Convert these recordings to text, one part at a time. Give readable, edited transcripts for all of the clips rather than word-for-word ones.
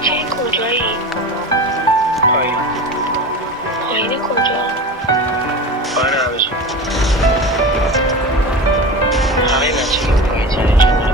بچه کجایی؟ پایین. پایین کجا؟ پایین همه همه بچه که پایین چنین چنین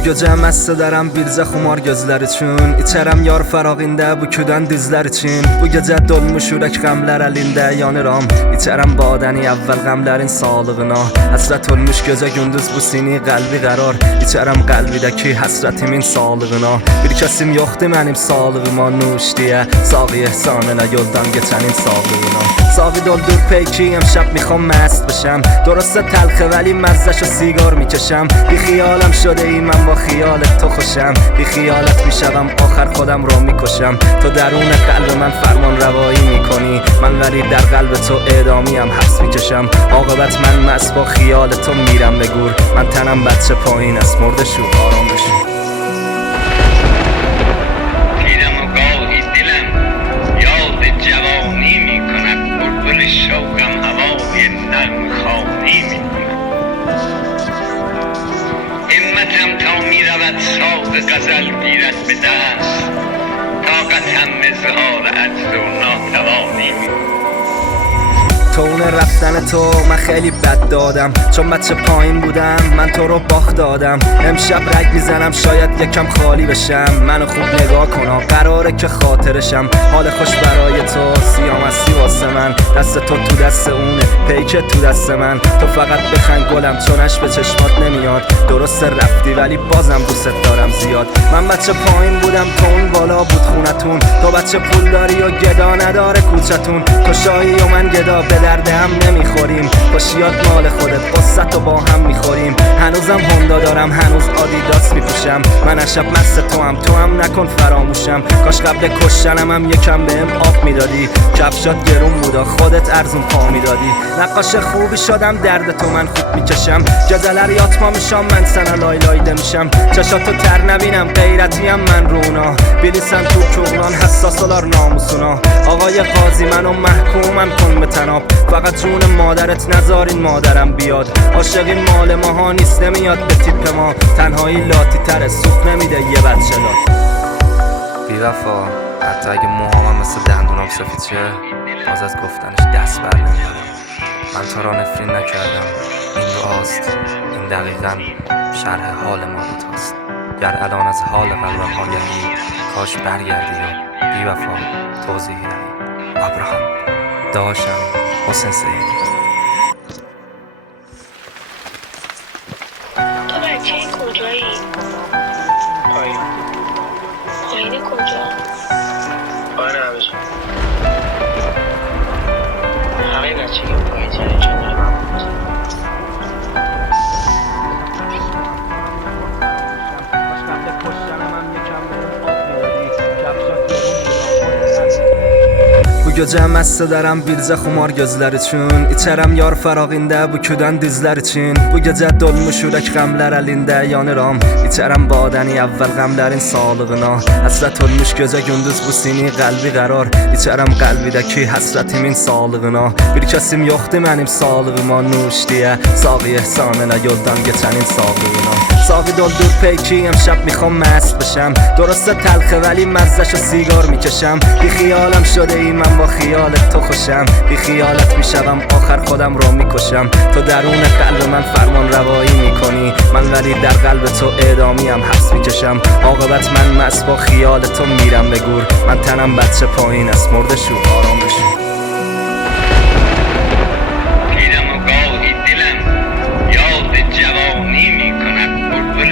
Bu gecə məstə dərəm bircə xumar gözlər üçün İçərəm yar fərağində bu küdən dizlər için Bu gecə dolmuş ürək qəmlər əlində yanıram İçərəm badəni əvvəl qəmlərin sağlığına Həsrət olmuş gecə gündüz bu sini qəlbi qərar İçərəm qəlbidəki həsrətimin sağlığına Bir kəsim yoxdur mənim sağlığıma nuş deyə Sağı ehsan elə yoldan geçənin sağlığına Sağı doldur peyki امشب میخوام مست بشم درسته تلخه ولی مزهشو سیگار میکشم بی خیالم شده ای من با خیالت تو خوشم بی خیالت میشوم آخر خودم رو میکشم تو درون قلب من فرمان روایی میکنی من ولی در قلب تو اعدامیم حبس میکشم عاقبت من مست با خیال تو میرم به گور من تنم بچه پایین است مرده شو آرام بشو شوقم هوای نرم خانی میکنم همتم تا میرود ساز غزل گیرد به دست طاقتم اظهار عجز و ناتوانی میکنم تو اون رفتن تو من خیلی بد دادم چون بچه پایین بودم من تو رو باخت دادم امشب رگ میزنم شاید یکم خالی بشم منو خوب نگاه کن قراره که خاطرشم حال خوش برای تو سیام هستی واسه من دست تو تو دست اونه پیکت تو دست من تو فقط بخند گلم چونش به چشمات نمیاد درست رفتی ولی بازم دوست دارم زیاد من بچه پایین بودم تو اون بالا بود خونتون تو بچه پول داری و گدا نداره کوچتون تو شاهی و من گدا به درد هم نمیخوریم باشیات مال خودت قصت و با هم میخوریم هنوزم هوندا دارم هنوز آدیداس میپوشم من اشب مست تو هم نکن فراموشم کاش قبل کشتنم هم یکم بهم آب میدادی کفشات گرون بودا خودت ارزون پا میدادی نقاش خوبی شدم درد تو من خوب میکشم جزلر یاتما میشم من سنا لایلایده میشم چشاتو تر نبینم غیرتیم من رونا بلیسن تو کونان حساسالار ناموسونا آقای قاضی منو محکومم کن به تناب فقط جون مادرت نذارین مادرم بیاد عاشقی مال ماها نیست نمیاد به تیپ ما تنهایی لاتی تره سوخ نمیده یه بچه لات بی وفا حتی اگه موهامم مثل دندونام سفید شه باز از گفتنش دست بر نمیارم من تو را نفرین نکردم این دعاست این دقیقاً شرح حال ما دوتاست گر الان از حال قلبم آگهی کاش برگردی و بی وفا توضیحی دهی ابراهام داشتم حسین سیدی تو بچه کجایی؟ پایین. پایین کجا؟ پایین همه بچه که پایین چنین چنین Bu gecə məstə dərəm bircə xumar gözlər üçün İçərəm yar fərağində bu küdən dizlər için Bu gecə dolmuş ürək qəmlər əlində yanıram İçərəm badəni əvvəl qəmlərin sağlığına Həsrət olmuş gecə gündüz bu sini qəlbi qərar İçərəm qəlbidəki həsrətimin sağlığına Bir kəsim yoxdur mənim sağlığıma nuş deyə Sağı ehsan elə yoldan geçənin sağlığına Sağı doldur peyki امشب میخوام مست بشم درسته تلخه ولی مزهشو سیگار میکشم بی خیالم شده ای من با خیالت تو خوشم بی خیالت میشوم آخر خودم رو میکشم تو درون قلب من فرمان روایی میکنی من ولی در قلب تو اعدامیم حبس میکشم عاقبت من مست با خیال تو میرم به گور من تنم بچه پایین است مرده شو آرام بشو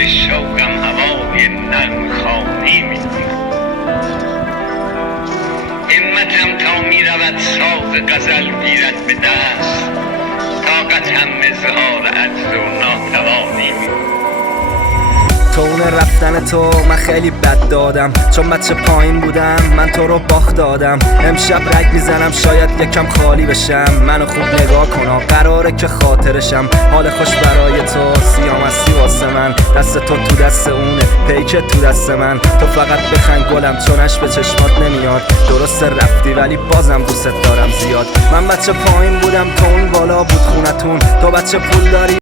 شوقم هوای نرم خانی میکنم همتم تا میرود ساز غزل گیرد به دست طاقتم اظهار عجز و ناتوانی میکنم تو اون رفتن تو من خیلی بد دادم، چون بچه پایین بودم من تو رو باخت دادم. امشب رگ میزنم شاید یکم خالی بشم، منو خوب نگاه کن قراره که خاطرشم. حال خوش برای تو سیام هستی واسه من، دست تو تو دست اونه پیکت تو دست من. تو فقط بخند گلم چونش به چشمات نمیاد، درست رفتی ولی بازم دوست دارم زیاد. من بچه پایین بودم تو اون بالا بود خونتون، تو بچه پول داری